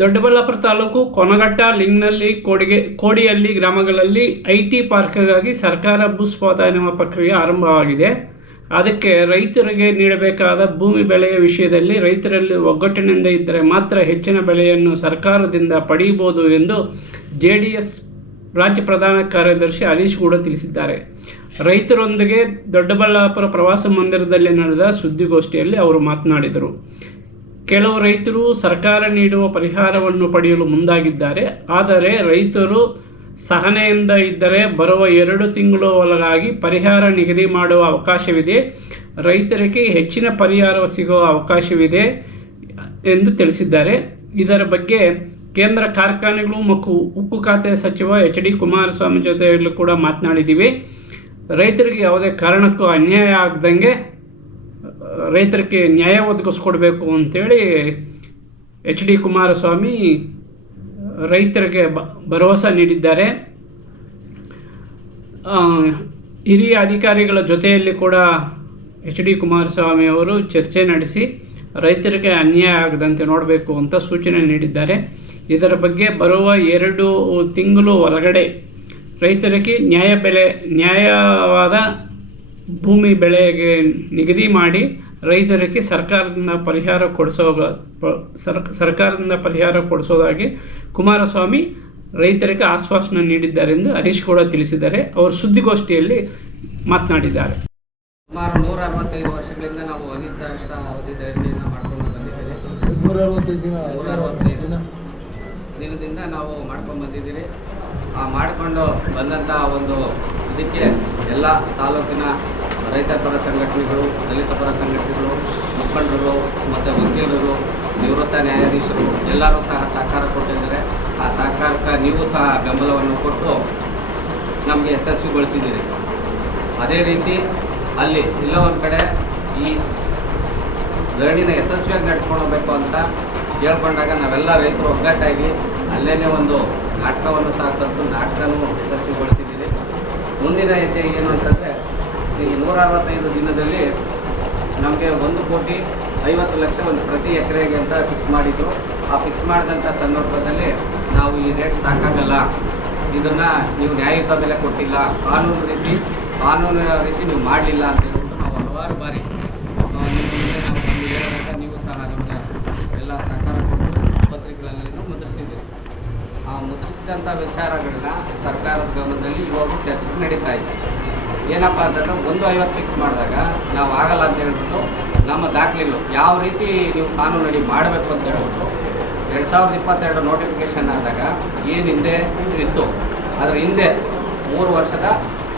ದೊಡ್ಡಬಳ್ಳಾಪುರ ತಾಲೂಕು ಕೊನಗಟ್ಟ ಲಿಂಗ್ನಲ್ಲಿ ಕೋಡಿಗೆ, ಕೋಡಿಹಳ್ಳಿ ಗ್ರಾಮಗಳಲ್ಲಿ I T ಪಾರ್ಕ್ಗಾಗಿ ಸರ್ಕಾರ ಭೂಸ್ವಾದ ಎನ್ನುವ ಪ್ರಕ್ರಿಯೆ ಆರಂಭವಾಗಿದೆ. ಅದಕ್ಕೆ ರೈತರಿಗೆ ನೀಡಬೇಕಾದ ಭೂಮಿ ಬೆಲೆಯ ವಿಷಯದಲ್ಲಿ ರೈತರಲ್ಲಿ ಒಗ್ಗಟ್ಟಿನಿಂದ ಇದ್ದರೆ ಮಾತ್ರ ಹೆಚ್ಚಿನ ಬೆಲೆಯನ್ನು ಸರ್ಕಾರದಿಂದ ಪಡೆಯಬಹುದು ಎಂದು ಜೆ ಡಿ ಎಸ್ ರಾಜ್ಯ ಪ್ರಧಾನ ಕಾರ್ಯದರ್ಶಿ ಹರೀಶ್ ಗೌಡ ತಿಳಿಸಿದ್ದಾರೆ. ರೈತರೊಂದಿಗೆ ದೊಡ್ಡಬಳ್ಳಾಪುರ ಪ್ರವಾಸ ಮಂದಿರದಲ್ಲಿ ನಡೆದ ಸುದ್ದಿಗೋಷ್ಠಿಯಲ್ಲಿ ಅವರು ಮಾತನಾಡಿದರು. ಕೆಲವು ರೈತರು ಸರ್ಕಾರ ನೀಡುವ ಪರಿಹಾರವನ್ನು ಪಡೆಯಲು ಮುಂದಾಗಿದ್ದಾರೆ. ಆದರೆ ರೈತರು ಸಹನೆಯಿಂದ ಇದ್ದರೆ ಬರುವ ಎರಡು ತಿಂಗಳು ಒಳಗಾಗಿ ಪರಿಹಾರ ನಿಗದಿ ಮಾಡುವ ಅವಕಾಶವಿದೆ. ರೈತರಿಗೆ ಹೆಚ್ಚಿನ ಪರಿಹಾರ ಸಿಗುವ ಅವಕಾಶವಿದೆ ಎಂದು ತಿಳಿಸಿದ್ದಾರೆ. ಇದರ ಬಗ್ಗೆ ಕೇಂದ್ರ ಕಾರ್ಖಾನೆಗಳು ಮತ್ತು ಉಕ್ಕು ಖಾತೆ ಸಚಿವ ಎಚ್ ಡಿ ಕುಮಾರಸ್ವಾಮಿ ಜೊತೆಯಲ್ಲೂ ಕೂಡ ಮಾತನಾಡಿದ್ದೀವಿ. ರೈತರಿಗೆ ಯಾವುದೇ ಕಾರಣಕ್ಕೂ ಅನ್ಯಾಯ ಆಗದಂಗೆ ರೈತರಿಗೆ ನ್ಯಾಯ ಒದಗಿಸ್ಕೊಡ್ಬೇಕು ಅಂತೇಳಿ ಎಚ್ ಡಿ ಕುಮಾರಸ್ವಾಮಿ ರೈತರಿಗೆ ಬ, ಭರವಸೆ ನೀಡಿದ್ದಾರೆ. ಹಿರಿಯ ಅಧಿಕಾರಿಗಳ ಜೊತೆಯಲ್ಲಿ ಕೂಡ ಎಚ್ ಡಿ ಕುಮಾರಸ್ವಾಮಿ ಅವರು ಚರ್ಚೆ ನಡೆಸಿ ರೈತರಿಗೆ ಅನ್ಯಾಯ ಆಗದಂತೆ ನೋಡಬೇಕು ಅಂತ ಸೂಚನೆ ನೀಡಿದ್ದಾರೆ. ಇದರ ಬಗ್ಗೆ ಬರುವ ಎರಡು ತಿಂಗಳು ಒಳಗಡೆ ರೈತರಿಗೆ ನ್ಯಾಯ ಬೆಲೆ, ನ್ಯಾಯವಾದ ಭೂಮಿ ಬೆಳೆಗೆ ನಿಗದಿ ಮಾಡಿ ರೈತರಿಗೆ ಸರ್ಕಾರದಿಂದ ಪರಿಹಾರ ಕೊಡಿಸೋ ಸರ್ ಸರ್ಕಾರದಿಂದ ಪರಿಹಾರ ಕೊಡಿಸೋದಾಗಿ ಕುಮಾರಸ್ವಾಮಿ ರೈತರಿಗೆ ಆಶ್ವಾಸನೆ ನೀಡಿದ್ದಾರೆ ಎಂದು ಹರೀಶ್ ಕೂಡ ತಿಳಿಸಿದ್ದಾರೆ. ಅವರು ಸುದ್ದಿಗೋಷ್ಠಿಯಲ್ಲಿ ಮಾತನಾಡಿದ್ದಾರೆ. ಸುಮಾರು ನೂರ ಅರವತ್ತೈದು ವರ್ಷಗಳಿಂದ ನಾವು ಅನಿರ್ದಿಷ್ಟ ಅವಧಿ ಮಾಡ್ಕೊಂಡು ಬಂದಿದ್ದೇವೆ. ನೂರ ಅರವತ್ತೈದು ದಿನ ನೂರ ಅರವತ್ತೈದು ದಿನ ದಿನದಿಂದ ನಾವು ಮಾಡ್ಕೊಂಡು ಬಂದಿದ್ದೀರಿ ಆ ಮಾಡಿಕೊಂಡು ಬಂದಂಥ ಒಂದು ಇದಕ್ಕೆ ಎಲ್ಲ ತಾಲೂಕಿನ ರೈತ ಪರ ಸಂಘಟನೆಗಳು, ದಲಿತ ಪರ ಸಂಘಟನೆಗಳು, ಮುಖಂಡರು ಮತ್ತು ವಕೀಲರು, ನಿವೃತ್ತ ನ್ಯಾಯಾಧೀಶರು ಎಲ್ಲರೂ ಸಹ ಸಹಕಾರ ಕೊಟ್ಟಿದ್ದಾರೆ. ಆ ಸಹಕಾರಕ್ಕೆ ನೀವು ಸಹ ಬೆಂಬಲವನ್ನು ಕೊಟ್ಟು ನಮಗೆ ಯಶಸ್ವಿಗೊಳಿಸಿದ್ದೀರಿ. ಅದೇ ರೀತಿ ಅಲ್ಲಿ ಇಲ್ಲ ಒಂದು ಕಡೆ ಈ ಧರಣಿನ ಯಶಸ್ವಿಯಾಗಿ ನಡೆಸ್ಕೊಂಡು ಹೋಗಬೇಕು ಅಂತ ಕೇಳ್ಕೊಂಡಾಗ ನಾವೆಲ್ಲ ರೈತರು ಒಗ್ಗಟ್ಟಾಗಿ ಅಲ್ಲೇ ಒಂದು ನಾಟಕವನ್ನು ಸಹ ತಂದು ನಾಟಕನೂ ಯಶಸ್ವಿಗೊಳಿಸಿದ್ದೀವಿ ಮುಂದಿನ ಹೆಜ್ಜೆ ಏನು ಅಂತಂದರೆ, ಈ ನೂರ ಅರವತ್ತೈದು ದಿನದಲ್ಲಿ ನಮಗೆ ಒಂದು ಕೋಟಿ ಐವತ್ತು ಲಕ್ಷ ಒಂದು ಪ್ರತಿ ಎಕರೆಗೆ ಅಂತ ಫಿಕ್ಸ್ ಮಾಡಿದ್ರು. ಆ ಫಿಕ್ಸ್ ಮಾಡಿದಂಥ ಸಂದರ್ಭದಲ್ಲಿ ನಾವು ಈ ರೇಟ್ ಸಾಕಾಗಲ್ಲ. ಇದನ್ನು ನೀವು ನ್ಯಾಯಯುತ ಬೆಲೆ ಕೊಟ್ಟಿಲ್ಲ. ಕಾನೂನು ರೀತಿ ಕಾನೂನು ರೀತಿ ನೀವು ಮಾಡಲಿಲ್ಲ ಅಂತ ಹೇಳ್ಬಿಟ್ಟು ನಾವು ಹಲವಾರು ಬಾರಿ ಹೇಳಿದಾಗ ನೀವು ಸಹ ನಮಗೆ ಎಲ್ಲ ಸಹಕಾರ ಕೊಟ್ಟು ಪತ್ರಿಕೆಗಳಲ್ಲಿ ಮುದ್ರಿಸಿದ್ದೀರಿ. ಆ ಮುದ್ರಿಸಿದಂಥ ವಿಚಾರಗಳನ್ನ ಸರ್ಕಾರದ ಗಮನದಲ್ಲಿ ಇವಾಗ ಚರ್ಚೆ ನಡೀತಾ ಇದೆ. ಏನಪ್ಪ ಅಂತಂದ್ರೆ ಒಂದು ಐವತ್ತು ಫಿಕ್ಸ್ ಮಾಡಿದಾಗ ನಾವು ಆಗಲ್ಲ ಅಂತ ಹೇಳ್ಬಿಟ್ಟು ನಮ್ಮ ದಾಖಲೆಗಳು ಯಾವ ರೀತಿ ನೀವು ಕಾನೂನು ಅಡಿ ಮಾಡಬೇಕು ಅಂತ ಹೇಳ್ಬಿಟ್ಟು ಎರಡು ಸಾವಿರದ ಇಪ್ಪತ್ತೆರಡು ನೋಟಿಫಿಕೇಶನ್ ಆದಾಗ ಏನು ಹಿಂದೆ ಇತ್ತು? ಅದರ ಹಿಂದೆ ಮೂರು ವರ್ಷದ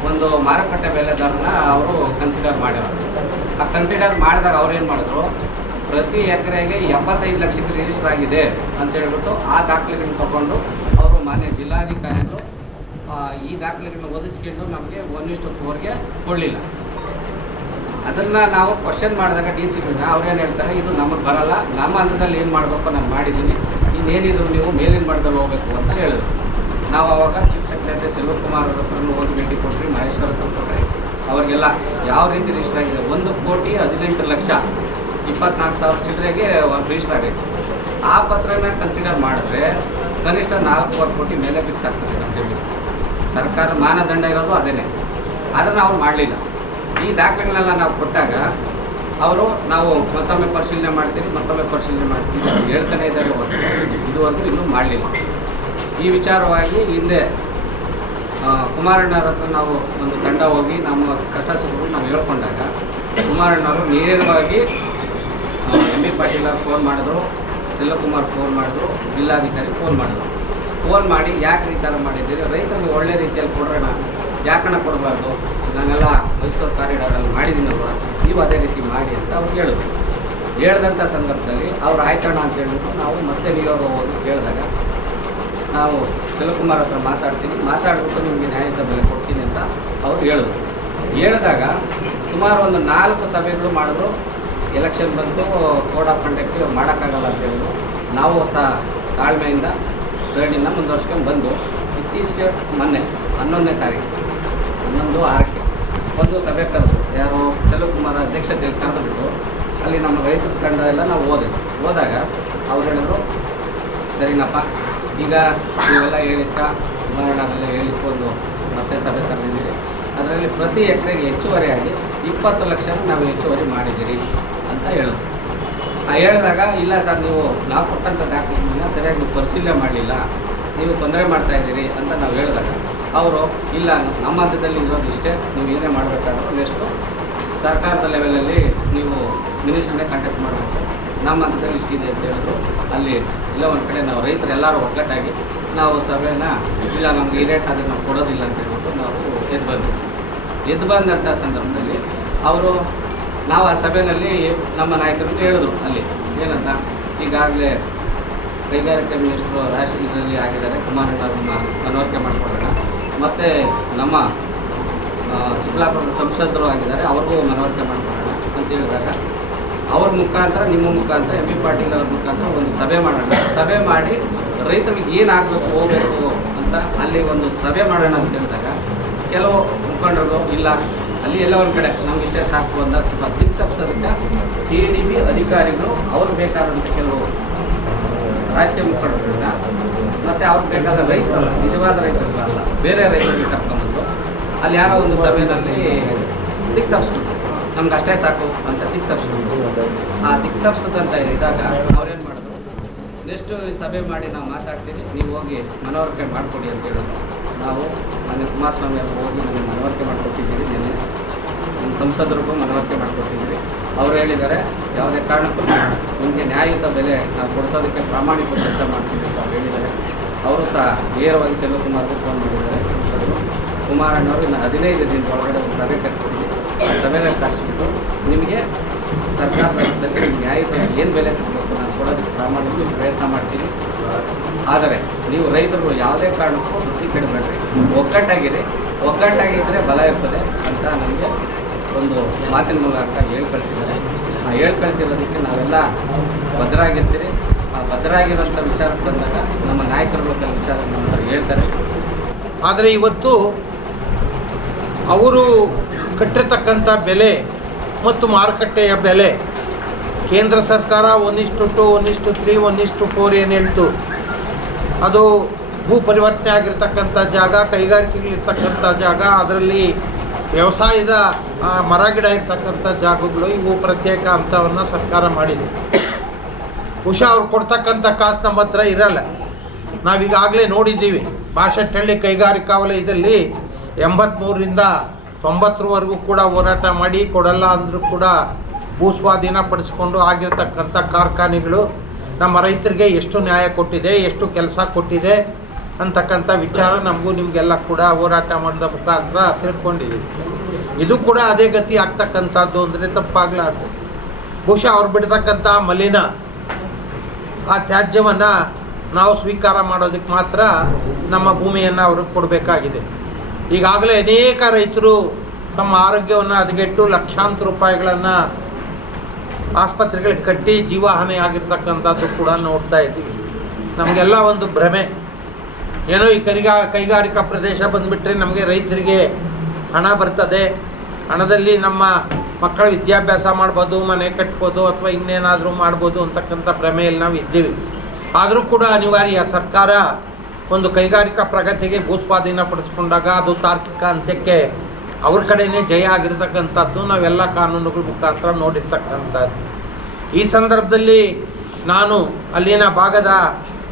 ಒಂದು ಮಾರುಕಟ್ಟೆ ಬೆಲೆ ದರನ ಅವರು ಕನ್ಸಿಡರ್ ಮಾಡಿರೋದು. ಆ ಕನ್ಸಿಡರ್ ಮಾಡಿದಾಗ ಅವ್ರು ಏನು ಮಾಡಿದ್ರು? ಪ್ರತಿ ಎಕರೆಗೆ ಎಪ್ಪತ್ತೈದು ಲಕ್ಷಕ್ಕೆ ರಿಜಿಸ್ಟರ್ ಆಗಿದೆ ಅಂತ ಹೇಳ್ಬಿಟ್ಟು ಆ ದಾಖಲೆಗಳನ್ನ ತಗೊಂಡು ಅವರು ಮಾನ್ಯ ಜಿಲ್ಲಾಧಿಕಾರಿಗಳು ಈ ದಾಖಲೆಗಳನ್ನ ಒದಗಿಸ್ಕೊಂಡು ನಮಗೆ ಒನ್ ಇಷ್ಟು ಫೋರ್ಗೆ ಕೊಡಲಿಲ್ಲ. ಅದನ್ನು ನಾವು ಕ್ವಶನ್ ಮಾಡಿದಾಗ ಡಿ ಸಿ ಅವ್ರೇನು ಹೇಳ್ತಾರೆ, ಇದು ನಮಗೆ ಬರಲ್ಲ, ನಮ್ಮ ಹಂತದಲ್ಲಿ ಏನು ಮಾಡಬೇಕು ನಾನು ಮಾಡಿದ್ದೀನಿ, ಇನ್ನೇನಿದ್ರು ನೀವು ಮೇಲಿನ ಮಟ್ಟದಲ್ಲಿ ಹೋಗ್ಬೇಕು ಅಂತ ಹೇಳಿದ್ರು. ನಾವು ಅವಾಗ ಚೀಫ್ ಸೆಕ್ರೆಟರಿ ಸೆಲ್ವಕುಮಾರ್ ಅವ್ರ ಹತ್ರನೂ ಹೋಗಿ ಭೇಟಿ ಕೊಟ್ರಿ, ಮಹೇಶ್ವರ ಕೊಟ್ಟರೆ ಅವ್ರಿಗೆಲ್ಲ ಯಾವ ರೀತಿ ರಿಜಿಸ್ಟರ್ ಆಗಿದೆ, ಒಂದು ಕೋಟಿ ಹದಿನೆಂಟು ಲಕ್ಷ ಇಪ್ಪತ್ನಾಲ್ಕು ಸಾವಿರ ಚಿಲ್ಲರೆಗೆ ರಿಜಿಸ್ಟರ್ ಆಗೈತೆ ಆ ಪತ್ರನ ಕನ್ಸಿಡರ್ ಮಾಡಿದ್ರೆ ಕನಿಷ್ಠ ನಾಲ್ಕೂವರೆ ಕೋಟಿ ಮೇಲೆ ಫಿಕ್ಸ್ ಆಗ್ತದೆ ನಮ್ಮ ಸರ್ಕಾರ ಮಾನದಂಡ ಇರೋದು ಅದೇನೆ. ಅದನ್ನು ಅವ್ರು ಮಾಡಲಿಲ್ಲ. ಈ ದಾಖಲೆಗಳನ್ನೆಲ್ಲ ನಾವು ಕೊಟ್ಟಾಗ ಅವರು ನಾವು ಮತ್ತೊಮ್ಮೆ ಪರಿಶೀಲನೆ ಮಾಡ್ತೀವಿ, ಮತ್ತೊಮ್ಮೆ ಪರಿಶೀಲನೆ ಮಾಡ್ತೀವಿ ಹೇಳ್ತಾನೆ ಇದ್ದಾರೆ ಹೊರತು ಇದುವರೆಗೂ ಇನ್ನೂ ಮಾಡಲಿಲ್ಲ. ಈ ವಿಚಾರವಾಗಿ ಹಿಂದೆ ಕುಮಾರಣ್ಣವ್ರ ಹತ್ರ ನಾವು ಒಂದು ತಂಡ ಹೋಗಿ ನಮ್ಮ ಕಷ್ಟ ಸುಖಗಳು ನಾವು ಹೇಳ್ಕೊಂಡಾಗ ಕುಮಾರಣ್ಣವರು ನೇರವಾಗಿ ಬಿ ಪಾಟೀಲ್ ಅವ್ರು ಫೋನ್ ಮಾಡಿದ್ರು ಸೆಲ್ವಕುಮಾರ್ ಫೋನ್ ಮಾಡಿದ್ರು, ಜಿಲ್ಲಾಧಿಕಾರಿ ಫೋನ್ ಮಾಡಿದ್ರು. ಫೋನ್ ಮಾಡಿ ಯಾಕೆ ಈ ಥರ ಮಾಡಿದ್ದೀರಿ? ರೈತರಿಗೆ ಒಳ್ಳೆ ರೀತಿಯಲ್ಲಿ ಕೊಡೋಣ ಯಾಕಣ ಕೊಡಬಾರ್ದು? ನಾನೆಲ್ಲ ಮೈಸೂರು ಕಾರಿಡಾರಲ್ಲಿ ಮಾಡಿದ್ದೀನಲ್ವ? ನೀವು ಅದೇ ರೀತಿ ಮಾಡಿ ಅಂತ ಅವ್ರು ಹೇಳಿದ್ರು. ಹೇಳಿದಂಥ ಸಂದರ್ಭದಲ್ಲಿ ಅವ್ರು ಆಯ್ತಣ ಅಂತ ಹೇಳಿಬಿಟ್ಟು ನಾವು ಮತ್ತೆ ನಿಯೋಗ ಹೋಗಿ ಕೇಳಿದಾಗ ನಾವು ಶಿವಕುಮಾರ್ ಹತ್ರ ಮಾತಾಡ್ತೀನಿ. ಮಾತಾಡಿಬಿಟ್ಟು ನಿಮಗೆ ನ್ಯಾಯದ ಬೆಲೆ ಕೊಡ್ತೀನಿ ಅಂತ ಅವ್ರು ಹೇಳಿದ್ರು. ಹೇಳಿದಾಗ ಸುಮಾರು ಒಂದು ನಾಲ್ಕು ಸಭೆಗಳು ಮಾಡಿದ್ರು. ಎಲೆಕ್ಷನ್ ಬಂತು ಕೋಡ್ ಆಫ್ ಕಂಡಕ್ಟ್ ಮಾಡೋಕ್ಕಾಗಲ್ಲ ಅಂತ ಹೇಳಿದ್ರು. ನಾವು ಸಹ ತಾಳ್ಮೆಯಿಂದ ಧರಣಿನ ಮುಂದುವರ್ಸ್ಕೊಂಡು ಬಂದು ಇತ್ತೀಚೆಗೆ ಮೊನ್ನೆ, ಹನ್ನೊಂದನೇ ತಾರೀಕು ಹನ್ನೊಂದು ಆರಕ್ಕೆ ಒಂದು ಸಭೆ ಕರೆದು ಯಾರು ಸೆಲ್ವಕುಮಾರ್ ಅಧ್ಯಕ್ಷತೆಯಲ್ಲಿ ಕರೆದುಬಿಟ್ಟು ಅಲ್ಲಿ ನಮ್ಮ ರೈತರ ತಂಡ ಎಲ್ಲ ನಾವು ಹೋದೆ ಹೋದಾಗ ಅವ್ರು ಹೇಳಿದ್ರು, ಸರಿನಪ್ಪ, ಈಗ ನೀವೆಲ್ಲ ಹೇಳಿಕ್ಕ ಉದಾಹರಣೆಲ್ಲ ಹೇಳಿಕ್ಕೆ ಒಂದು ಮತ್ತೆ ಸಭೆ ಕರೆದಿದ್ದೀರಿ. ಅದರಲ್ಲಿ ಪ್ರತಿ ಎಕರೆಗೆ ಹೆಚ್ಚುವರಿಯಾಗಿ ಇಪ್ಪತ್ತು ಲಕ್ಷ ನಾವು ಹೆಚ್ಚುವರಿ ಮಾಡಿದ್ದೀರಿ. ಅಂತ ಹೇಳಿದ್ರು ಆ ಹೇಳಿದಾಗ, ಇಲ್ಲ ಸರ್, ನೀವು ನಾವು ಕೊಟ್ಟಂಥ ದಾಖಲೆಗಳನ್ನ ಸರಿಯಾಗಿ ನೀವು ಪರಿಶೀಲನೆ ಮಾಡಲಿಲ್ಲ, ನೀವು ತೊಂದರೆ ಮಾಡ್ತಾ ಇದ್ದೀರಿ ಅಂತ ನಾವು ಹೇಳಿದಾಗ, ಅವರು, ಇಲ್ಲ, ನಮ್ಮ ಹಂತದಲ್ಲಿ ಇರೋದು ಇಷ್ಟೇ, ನೀವು ಏನೇ ಮಾಡಬೇಕಾದ್ರೂ ನೆಕ್ಸ್ಟು ಸರ್ಕಾರದ ಲೆವೆಲಲ್ಲಿ ನೀವು ಮಿನಿಸ್ಟ್ರನ್ನೇ ಕಾಂಟ್ಯಾಕ್ಟ್ ಮಾಡಬೇಕು. ನಮ್ಮ ಹಂತದಲ್ಲಿ ಇಷ್ಟಿದೆ ಅಂತ ಹೇಳಿದ್ರು. ಅಲ್ಲಿ ಇಲ್ಲ, ಒಂದು ಕಡೆ ನಾವು ರೈತರು ಎಲ್ಲರೂ ಒಗ್ಗಟ್ಟಾಗಿ ನಾವು ಸಭೆನ ಇಲ್ಲ, ನಮ್ಗೆ ಈ ರೇಟ್ ಆದರೆ ನಾವು ಕೊಡೋದಿಲ್ಲ ಅಂತ ಹೇಳ್ಬಿಟ್ಟು ನಾವು ಎದ್ದು ಬಂದ್ವಿ. ಎದ್ದು ಬಂದಂಥ ಸಂದರ್ಭದಲ್ಲಿ ಅವರು ನಾವು ಆ ಸಭೆಯಲ್ಲಿ ನಮ್ಮ ನಾಯಕರು ಹೇಳಿದ್ರು ಅಲ್ಲಿ. ಏನಂತ? ಈಗಾಗಲೇ ಕೈಗಾರಿಕೆ ಮಿನಿಸ್ಟ್ರು ರಾಷ್ಟ್ರ ಇದರಲ್ಲಿ ಆಗಿದ್ದಾರೆ. ಕುಮಾರಣ್ಣ ಅವ್ರನ್ನ ಮನವರಿಕೆ ಮಾಡಿಕೊಡೋಣ ಮತ್ತು ನಮ್ಮ ಚಿಕ್ಕಬಳ್ಳಾಪುರದ ಸಂಸದರು ಆಗಿದ್ದಾರೆ. ಅವ್ರಿಗೂ ಮನವರಿಕೆ ಮಾಡಿಕೊಡೋಣ ಅಂತ ಹೇಳಿದಾಗ ಅವ್ರ ಮುಖಾಂತರ, ನಿಮ್ಮ ಮುಖಾಂತರ, ಎಂ ಬಿ ಪಾಟೀಲ್ ಅವ್ರ ಮುಖಾಂತರ ಒಂದು ಸಭೆ ಮಾಡೋಣ. ಸಭೆ ಮಾಡಿ ರೈತರಿಗೆ ಏನಾಗಬೇಕು, ಹೋಗಬೇಕು ಅಂತ ಅಲ್ಲಿ ಒಂದು ಸಭೆ ಮಾಡೋಣ ಅಂತ ಹೇಳಿದಾಗ ಕೆಲವು ಮುಖಂಡರು, ಇಲ್ಲ ಅಲ್ಲಿ ಎಲ್ಲ ಒಂದು ಕಡೆ. ನಮ್ಗೆ ಇಷ್ಟೇ ಸಾಕು ಅಂತ ಸ್ವಲ್ಪ ದಿಕ್ ತಪ್ಪಿಸೋದಕ್ಕೆ ಟಿ ಡಿ ಬಿ ಅಧಿಕಾರಿಗಳು ಅವ್ರು ಬೇಕಾದಂಥ ಕೆಲವು ರಾಜಕೀಯ ಮುಖಂಡರನ್ನ ಮತ್ತು ಅವ್ರಿಗೆ ಬೇಕಾದ ರೈತರು, ನಿಜವಾದ ರೈತರುಗಳಲ್ಲ ಬೇರೆ ರೈತರಿಗೆ ಕರ್ಕೊಂಡ್ಬಂದು ಅಲ್ಲಿ ಯಾರೋ ಒಂದು ಸಭೆಯಲ್ಲಿ ದಿಕ್ ತಪ್ಪಿಸ್ಬಿಟ್ಟು ನಮ್ಗೆ ಅಷ್ಟೇ ಸಾಕು ಅಂತ ದಿಕ್ ತಪ್ಪಿಸ್ಬಿಟ್ಟು ಆ ದಿಕ್ ತಪ್ಪಿಸೋದಂತ ಇದ್ದಾಗ ಅವ್ರೇನು ಮಾಡಿದ್ರು, ನೆಕ್ಸ್ಟ್ ಸಭೆ ಮಾಡಿ ನಾವು ಮಾತಾಡ್ತೀವಿ, ನೀವು ಹೋಗಿ ಮನವರಿಕೆ ಮಾಡಿಕೊಡಿ ಅಂತ ಹೇಳಿದ್ರು ನಾವು ಮಾನ್ಯ ಕುಮಾರಸ್ವಾಮಿ ಅವರು ಹೋಗಿ ನನಗೆ ಮನವರಿಕೆ ಮಾಡಿಕೊಟ್ಟಿದ್ದೀವಿ, ನಿನ್ನೆ ನಮ್ಮ ಸಂಸದರಿಗೂ ಮನವರಿಕೆ ಮಾಡಿಕೊಟ್ಟಿದ್ದೀವಿ. ಅವರು ಹೇಳಿದ್ದಾರೆ, ಯಾವುದೇ ಕಾರಣಕ್ಕೂ ನಿಮಗೆ ನ್ಯಾಯಯುತ ಬೆಲೆ ನಾವು ಕೊಡಿಸೋದಕ್ಕೆ ಪ್ರಾಮಾಣಿಕ ಕೆಲಸ ಮಾಡ್ತೀವಿ ಅಂತ ಅವ್ರು ಹೇಳಿದ್ದಾರೆ. ಅವರು ಸಹ ನೇರವಾಗಿ ಸೆಲ್ವಕುಮಾರ್ಗೂ ಫೋನ್ ಮಾಡಿದ್ದಾರೆ. ಸಂಸದರು ಕುಮಾರಣ್ಣವರು ಇನ್ನು ಹದಿನೈದು ದಿನದ ಒಳಗಡೆ ಒಂದು ಸಭೆ ಕರೆಸ್ತೀವಿ ಆ ಸಭೆನ ಕರೆಸಿಬಿಟ್ಟು ನಿಮಗೆ ಸರ್ಕಾರ ತರಫದಲ್ಲಿ ನ್ಯಾಯಯುತ ಏನು ಬೆಲೆ ಸಿಗಬೇಕು ನಾನು ಕೊಡೋದಕ್ಕೆ ಪ್ರಮಾಣದಲ್ಲಿ ಪ್ರಯತ್ನ ಮಾಡ್ತೀನಿ ಆದರೆ ನೀವು ರೈತರು ಯಾವುದೇ ಕಾರಣಕ್ಕೂ ಬುದ್ಧಿ ಕೆಡಬೇಡ್ರಿ ಒಗ್ಗಟ್ಟಾಗಿರಿ ಒಗ್ಗಟ್ಟಾಗಿದ್ದರೆ ಬಲ ಇರ್ತದೆ ಅಂತ ನಮಗೆ ಒಂದು ಮಾತಿನ ಮೂಲಕ ಹೇಳಿ ಕಳಿಸಿದ್ದಾರೆ ಆ ಹೇಳಿ ಕಳಿಸಿರೋದಕ್ಕೆ ನಾವೆಲ್ಲ ಭದ್ರಾಗಿರ್ತೀರಿ. ಆ ಭದ್ರಾಗಿರೋಂಥ ವಿಚಾರಕ್ಕೆ ಬಂದಾಗ ನಮ್ಮ ನಾಯಕರು ವಿಚಾರ ನಮ್ಮ ಹೇಳ್ತಾರೆ. ಆದರೆ ಇವತ್ತು ಅವರು ಕಟ್ಟಿರ್ತಕ್ಕಂಥ ಬೆಲೆ ಮತ್ತು ಮಾರುಕಟ್ಟೆಯ ಬೆಲೆ. ಕೇಂದ್ರ ಸರ್ಕಾರ ಒನ್ನಿಷ್ಟು ಟು ಒಂದಿಷ್ಟು ತ್ರೀ ಒನ್ನಿಷ್ಟು ಫೋರ್ ಏನು ಹೇಳ್ತು? ಅದು ಭೂ ಪರಿವರ್ತನೆ ಆಗಿರ್ತಕ್ಕಂಥ ಜಾಗ, ಕೈಗಾರಿಕೆಗಳಿರ್ತಕ್ಕಂಥ ಜಾಗ, ಅದರಲ್ಲಿ ವ್ಯವಸಾಯದ ಮರ, ಗಿಡ ಇರ್ತಕ್ಕಂಥ ಜಾಗಗಳು ಇವು ಪ್ರತ್ಯೇಕ ಹಂತವನ್ನು ಸರ್ಕಾರ ಮಾಡಿದೆ. ಬಹುಶಃ ಅವ್ರು ಕೊಡ್ತಕ್ಕಂಥ ಕಾಸು ನಮ್ಮ ಹತ್ರ ಇರಲ್ಲ. ನಾವೀಗಾಗಲೇ ನೋಡಿದ್ದೀವಿ. ಬಾಷಟ್ಟಹಳ್ಳಿ ಕೈಗಾರಿಕಾ ವಲಯದಲ್ಲಿ ಎಂಬತ್ತ್ಮೂರರಿಂದ ತೊಂಬತ್ತರವರೆಗೂ ಕೂಡ ಹೋರಾಟ ಮಾಡಿ, ಕೊಡಲ್ಲ ಅಂದರೂ ಕೂಡ ಭೂ ಸ್ವಾಧೀನ ಪಡಿಸ್ಕೊಂಡು ಆಗಿರ್ತಕ್ಕಂಥ ಕಾರ್ಖಾನೆಗಳು ನಮ್ಮ ರೈತರಿಗೆ ಎಷ್ಟು ನ್ಯಾಯ ಕೊಟ್ಟಿದೆ, ಎಷ್ಟು ಕೆಲಸ ಕೊಟ್ಟಿದೆ ಅಂತಕ್ಕಂಥ ವಿಚಾರ ನಮಗೂ ನಿಮಗೆಲ್ಲ ಕೂಡ ಹೋರಾಟ ಮಾಡಿದ ಮುಖಾಂತರ ತಿಳ್ಕೊಂಡಿದ್ದೀವಿ. ಇದು ಕೂಡ ಅದೇ ಗತಿ ಆಗ್ತಕ್ಕಂಥದ್ದು ಅಂದರೆ ತಪ್ಪಾಗಲಾರ್ದು ಬಹುಶಃ ಅವ್ರು ಬಿಡ್ತಕ್ಕಂಥ ಮಲಿನ ಆ ತ್ಯಾಜ್ಯವನ್ನು ನಾವು ಸ್ವೀಕಾರ ಮಾಡೋದಕ್ಕೆ ಮಾತ್ರ ನಮ್ಮ ಭೂಮಿಯನ್ನು ಅವ್ರಿಗೆ ಕೊಡಬೇಕಾಗಿದೆ. ಈಗಾಗಲೇ ಅನೇಕ ರೈತರು ತಮ್ಮ ಆರೋಗ್ಯವನ್ನು ಹದಗೆಟ್ಟು ಲಕ್ಷಾಂತರ ರೂಪಾಯಿಗಳನ್ನು ಆಸ್ಪತ್ರೆಗಳಿಗೆ ಕಟ್ಟಿ ಜೀವಹಾನಿ ಆಗಿರ್ತಕ್ಕಂಥದ್ದು ಕೂಡ ನೋಡ್ತಾ ಇದ್ದೀವಿ. ನಮಗೆಲ್ಲ ಒಂದು ಭ್ರಮೆ. ಏನೋ ಈ ಕೈಗಾ ಕೈಗಾರಿಕಾ ಪ್ರದೇಶ ಬಂದುಬಿಟ್ರೆ ನಮಗೆ ರೈತರಿಗೆ ಹಣ ಬರ್ತದೆ. ಹಣದಲ್ಲಿ ನಮ್ಮ ಮಕ್ಕಳ ವಿದ್ಯಾಭ್ಯಾಸ ಮಾಡ್ಬೋದು, ಮನೆ ಕಟ್ಬೋದು ಅಥವಾ ಇನ್ನೇನಾದರೂ ಮಾಡ್ಬೋದು ಅಂತಕ್ಕಂಥ ಭ್ರಮೆಯಲ್ಲಿ ನಾವು ಇದ್ದೀವಿ. ಆದರೂ ಕೂಡ ಅನಿವಾರ್ಯ ಸರ್ಕಾರ ಒಂದು ಕೈಗಾರಿಕಾ ಪ್ರಗತಿಗೆ ಭೂಸ್ವಾಧೀನ ಪಡಿಸ್ಕೊಂಡಾಗ ಅದು ತಾರ್ಕಿಕ ಅಂತ್ಯಕ್ಕೆ ಅವ್ರ ಕಡೆಯೇ ಜಯ ಆಗಿರ್ತಕ್ಕಂಥದ್ದು ನಾವೆಲ್ಲ ಕಾನೂನುಗಳ ಮುಖಾಂತರ ನೋಡಿರ್ತಕ್ಕಂಥದ್ದು. ಈ ಸಂದರ್ಭದಲ್ಲಿ ನಾನು ಅಲ್ಲಿನ ಭಾಗದ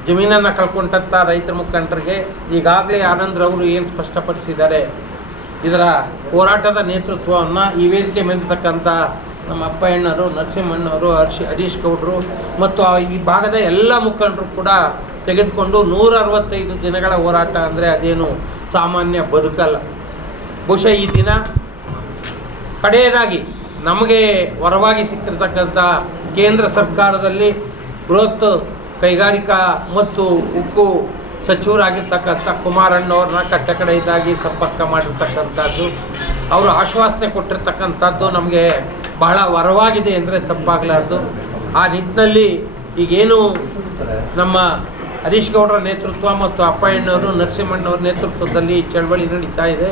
ಜಮೀನನ್ನು ಕಳ್ಕೊಂಡಂಥ ರೈತರ ಮುಖಂಡರಿಗೆ ಈಗಾಗಲೇ ಆನಂದ್ರವರು ಏನು ಸ್ಪಷ್ಟಪಡಿಸಿದ್ದಾರೆ, ಇದರ ಹೋರಾಟದ ನೇತೃತ್ವವನ್ನು ಈ ವೇದಿಕೆ ಮೇಲಿರ್ತಕ್ಕಂಥ ನಮ್ಮ ಅಪ್ಪಯ್ಯಣ್ಣರು ನರಸಿಂಹಣ್ಣವರು, ಹರ್ಷಿ, ಹರೀಶ್ ಗೌಡರು ಮತ್ತು ಈ ಭಾಗದ ಎಲ್ಲ ಮುಖಂಡರು ಕೂಡ ತೆಗೆದುಕೊಂಡು ನೂರ ಅರವತ್ತೈದು ದಿನಗಳ ಹೋರಾಟ ಅಂದರೆ ಅದೇನು ಸಾಮಾನ್ಯ ಬದುಕಲ್ಲ. ಬಹುಶಃ ಈ ದಿನ ಕಡೆಯದಾಗಿ ನಮಗೆ ವರವಾಗಿ ಸಿಕ್ಕಿರತಕ್ಕಂಥ ಕೇಂದ್ರ ಸರ್ಕಾರದಲ್ಲಿ ಬೃಹತ್ ಕೈಗಾರಿಕಾ ಮತ್ತು ಉಕ್ಕು ಸಚಿವರಾಗಿರ್ತಕ್ಕಂಥ ಕುಮಾರಣ್ಣವ್ರನ್ನ ಕಟ್ಟ ಕಡೆಯದಾಗಿ ಸಂಪರ್ಕ ಮಾಡಿರ್ತಕ್ಕಂಥದ್ದು, ಅವರು ಆಶ್ವಾಸನೆ ಕೊಟ್ಟಿರ್ತಕ್ಕಂಥದ್ದು ನಮಗೆ ಬಹಳ ವರವಾಗಿದೆ ಅಂದರೆ ತಪ್ಪಾಗಲಾರ್ದು. ಆ ನಿಟ್ಟಿನಲ್ಲಿ ಈಗೇನು ನಮ್ಮ ಹರೀಶ್ ಗೌಡರ ನೇತೃತ್ವ ಮತ್ತು ಅಪ್ಪಯ್ಯನವರು ನರಸಿಂಹಣ್ಣವ್ರ ನೇತೃತ್ವದಲ್ಲಿ ಈ ಚಳವಳಿ ನಡೀತಾ ಇದೆ.